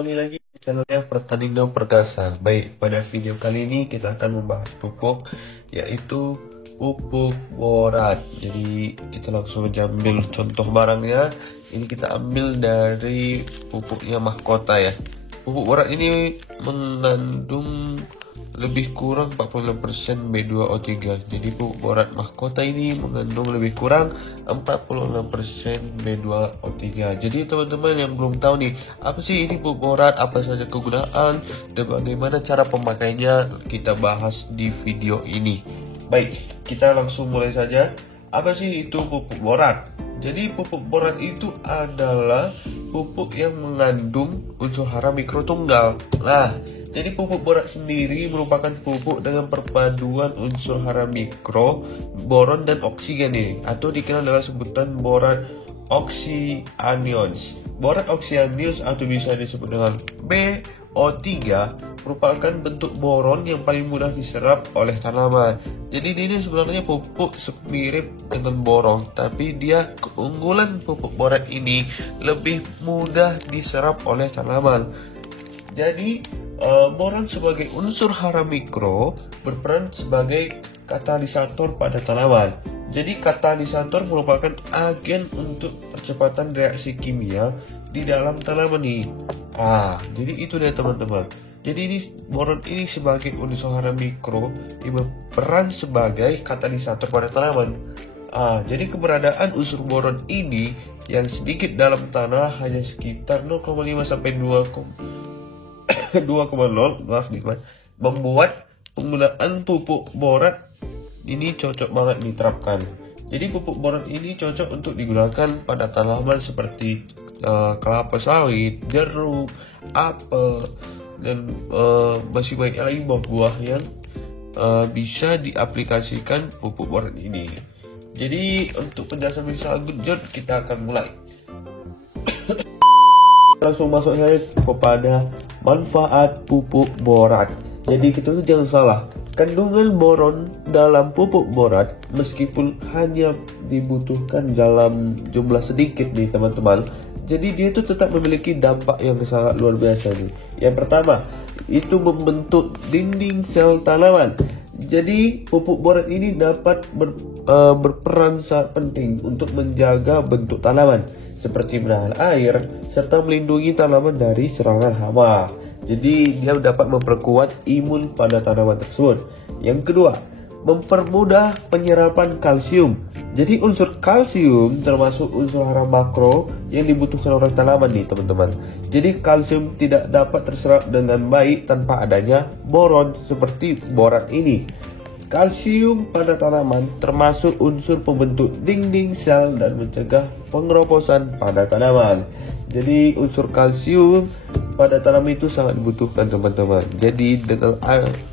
kembali lagi di channelnya Pertanian dan Perkasa. Baik, pada video kali ini kita akan membahas pupuk, yaitu pupuk borat. Jadi kita langsung aja ambil contoh barangnya. Ini kita ambil dari pupuknya Mahkota ya. Pupuk borat ini mengandung lebih kurang 46% B2O3. Jadi pupuk borat Mahkota ini mengandung lebih kurang 46% B2O3. Jadi teman-teman yang belum tahu nih, apa sih ini pupuk borat, apa saja kegunaan, dan bagaimana cara pemakainya, kita bahas di video ini. Baik, kita langsung mulai saja. Apa sih itu pupuk borat? Jadi pupuk borat itu adalah pupuk yang mengandung unsur hara mikro tunggal. Nah, jadi pupuk borat sendiri merupakan pupuk dengan perpaduan unsur hara mikro, boron dan oksigen nih, atau dikenal dengan sebutan borat oxyanions. Borat oxyanions atau bisa disebut dengan BO3 merupakan bentuk boron yang paling mudah diserap oleh tanaman. Jadi ini sebenarnya pupuk mirip dengan boron, tapi dia keunggulan pupuk borat ini lebih mudah diserap oleh tanaman. Jadi boron sebagai unsur hara mikro berperan sebagai katalisator pada tanaman. Jadi katalisator merupakan agen untuk percepatan reaksi kimia di dalam tanaman nih. Jadi itu dia teman-teman. Jadi ini boron ini sebagai unsur hara mikro berperan sebagai katalisator pada tanaman. Jadi keberadaan unsur boron ini yang sedikit dalam tanah hanya sekitar 0,5 sampai 2,0 membuat penggunaan pupuk borat ini cocok banget diterapkan. Jadi pupuk borat ini cocok untuk digunakan pada tanaman seperti kelapa sawit, jeruk, apel, dan masih banyak lagi buah-buah yang bisa diaplikasikan pupuk borat ini. Jadi untuk penjelasan lebih lanjut kita akan mulai. Langsung masuk saya kepada manfaat pupuk borat. Jadi kita tuh jangan salah, kandungan boron dalam pupuk borat meskipun hanya dibutuhkan dalam jumlah sedikit nih teman-teman, jadi dia itu tetap memiliki dampak yang sangat luar biasa nih. Yang pertama, itu membentuk dinding sel tanaman. Jadi pupuk borat ini dapat berperan sangat penting untuk menjaga bentuk tanaman, seperti menahan air serta melindungi tanaman dari serangan hama. Jadi dia dapat memperkuat imun pada tanaman tersebut. Yang kedua, mempermudah penyerapan kalsium. Jadi unsur kalsium termasuk unsur hara makro yang dibutuhkan oleh tanaman nih teman-teman. Jadi kalsium tidak dapat terserap dengan baik tanpa adanya boron seperti borat ini. Kalsium pada tanaman termasuk unsur pembentuk dinding sel dan mencegah pengeroposan pada tanaman. Jadi unsur kalsium pada tanaman itu sangat dibutuhkan teman-teman. Jadi dengan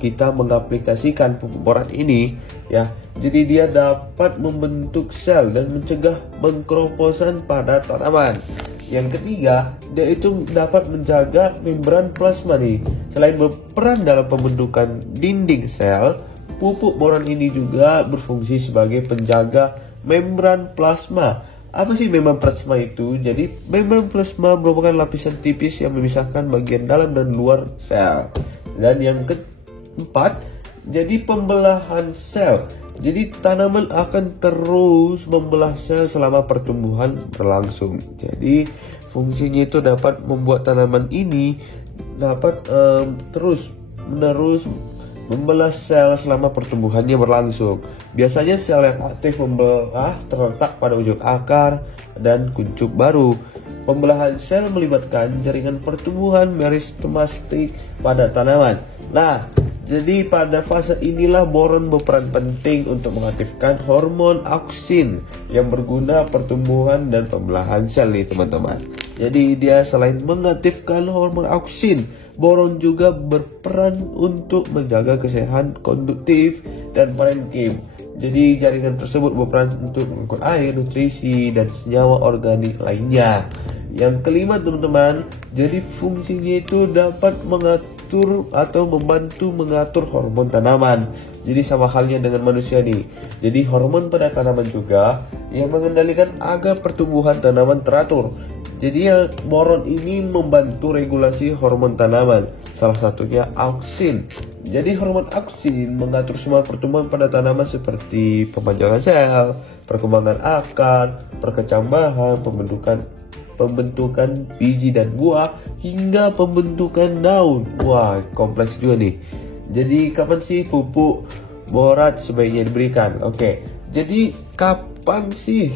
kita mengaplikasikan pupuk borat ini ya, jadi dia dapat membentuk sel dan mencegah pengeroposan pada tanaman. Yang ketiga, dia itu dapat menjaga membran plasma nih. Selain berperan dalam pembentukan dinding sel, pupuk boron ini juga berfungsi sebagai penjaga membran plasma. Apa sih membran plasma itu? Jadi membran plasma merupakan lapisan tipis yang memisahkan bagian dalam dan luar sel. Dan yang keempat, jadi pembelahan sel. Jadi tanaman akan terus membelah sel selama pertumbuhan berlangsung. Jadi fungsinya itu dapat membuat tanaman ini dapat terus menerus membelah sel selama pertumbuhannya berlangsung. Biasanya sel yang aktif membelah terletak pada ujung akar dan kuncup baru. Pembelahan sel melibatkan jaringan pertumbuhan meristematik pada tanaman. Nah, jadi pada fase inilah boron berperan penting untuk mengaktifkan hormon auksin yang berguna pertumbuhan dan pembelahan sel nih teman-teman. Jadi dia selain mengaktifkan hormon auksin, boron juga berperan untuk menjaga kesehatan konduktif dan parenkim. Jadi jaringan tersebut berperan untuk mengangkut air, nutrisi, dan senyawa organik lainnya. Yang kelima teman-teman, jadi fungsinya itu dapat mengatur atau membantu mengatur hormon tanaman. Jadi sama halnya dengan manusia nih. Jadi hormon pada tanaman juga yang mengendalikan agar pertumbuhan tanaman teratur. Jadi ya, boron ini membantu regulasi hormon tanaman, salah satunya auksin. Jadi hormon auksin mengatur semua pertumbuhan pada tanaman seperti pempanjangan sel, perkembangan akar, perkecambahan, pembentukan biji dan buah, hingga pembentukan daun. Wah, kompleks juga nih. Jadi kapan sih pupuk borat sebaiknya diberikan? Oke, jadi kapan sih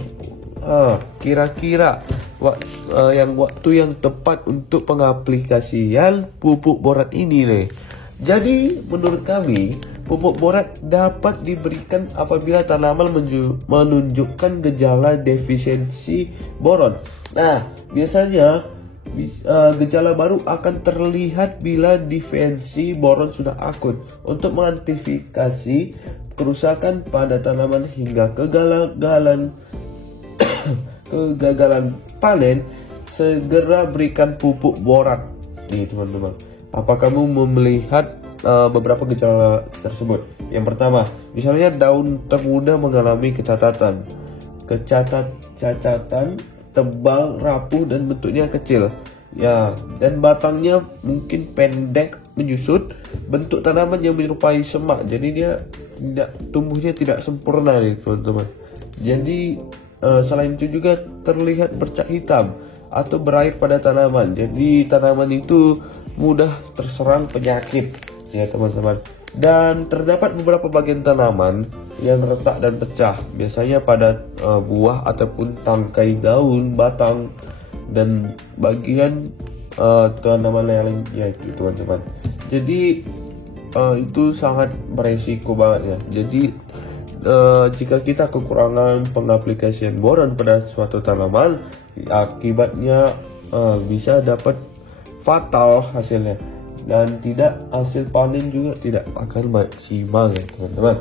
kira-kira waktu yang tepat untuk pengaplikasian pupuk borat ini nih? Jadi menurut kami, pupuk borat dapat diberikan apabila tanaman menunjukkan gejala defisiensi boron. Nah, biasanya gejala baru akan terlihat bila defisiensi boron sudah akut. Untuk mengantisipasi kerusakan pada tanaman hingga kegagalan panen, segera berikan pupuk borat. Nih teman-teman, apa kamu melihat beberapa gejala tersebut? Yang pertama, misalnya daun termuda mengalami cacatan tebal, rapuh dan bentuknya kecil. Ya, dan batangnya mungkin pendek, menyusut, bentuk tanaman yang menyerupai semak. Jadi dia tumbuhnya tidak sempurna nih teman-teman. Jadi selain itu juga terlihat bercak hitam atau berair pada tanaman. Jadi tanaman itu mudah terserang penyakit ya teman-teman. Dan terdapat beberapa bagian tanaman yang retak dan pecah, biasanya pada buah ataupun tangkai daun, batang, dan bagian tanaman yang lain ya itu teman-teman. Jadi itu sangat beresiko banget ya. Jadi jika kita kekurangan pengaplikasian boron pada suatu tanaman, akibatnya bisa dapat fatal hasilnya, dan hasil panen juga tidak akan maksimal ya teman-teman.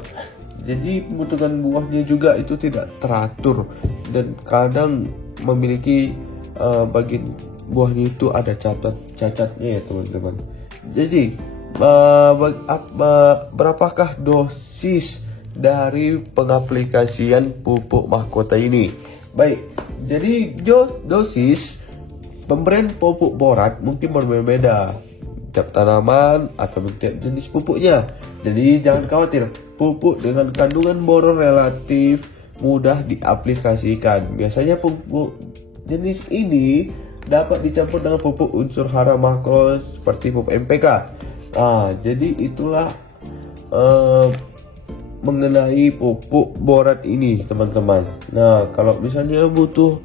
Jadi pembentukan buahnya juga itu tidak teratur, dan kadang memiliki bagian buahnya itu ada cacatnya ya teman-teman. Jadi berapakah dosis dari pengaplikasian pupuk mahkota ini? Baik, jadi dosis pemberian pupuk borat mungkin berbeda tiap tanaman atau tiap jenis pupuknya. Jadi jangan khawatir, pupuk dengan kandungan boron relatif mudah diaplikasikan. Biasanya pupuk jenis ini dapat dicampur dengan pupuk unsur hara makro seperti pupuk NPK. Jadi itulah mengenai pupuk borat ini teman-teman. Nah, kalau misalnya butuh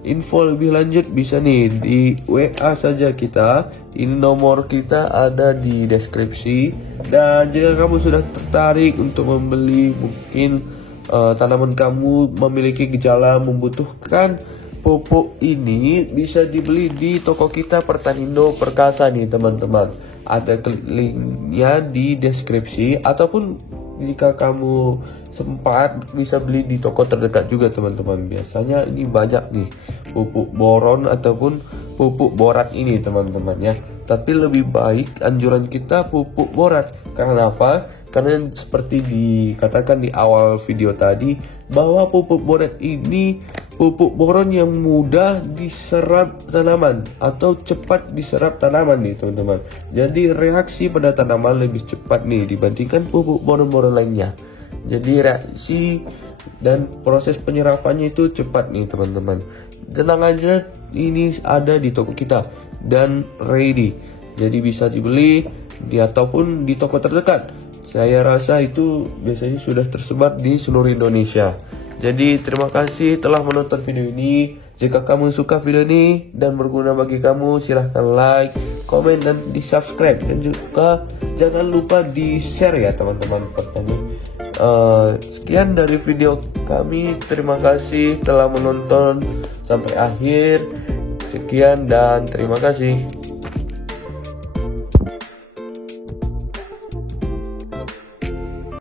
info lebih lanjut bisa nih di WA saja kita. Ini nomor kita ada di deskripsi. Dan jika kamu sudah tertarik untuk membeli, mungkin tanaman kamu memiliki gejala membutuhkan pupuk ini, bisa dibeli di toko kita Pertanindo Perkasa nih teman-teman. Ada linknya di deskripsi, ataupun jika kamu sempat bisa beli di toko terdekat juga teman-teman. Biasanya ini banyak nih pupuk boron ataupun pupuk borat ini teman-teman ya. Tapi lebih baik anjuran kita pupuk borat. Karena apa? Karena seperti dikatakan di awal video tadi, bahwa pupuk borat ini pupuk boron yang mudah diserap tanaman atau cepat diserap tanaman nih teman-teman. Jadi reaksi pada tanaman lebih cepat nih dibandingkan pupuk boron-boron lainnya. Jadi reaksi dan proses penyerapannya itu cepat nih teman-teman. Tenang aja, ini ada di toko kita dan ready. Jadi bisa dibeli ataupun di toko terdekat. Saya rasa itu biasanya sudah tersebar di seluruh Indonesia. Jadi terima kasih telah menonton video ini. Jika kamu suka video ini dan berguna bagi kamu, silahkan like, komen, dan di subscribe. Dan juga jangan lupa di share ya teman-teman pertani. Sekian dari video kami. Terima kasih telah menonton sampai akhir. Sekian dan terima kasih.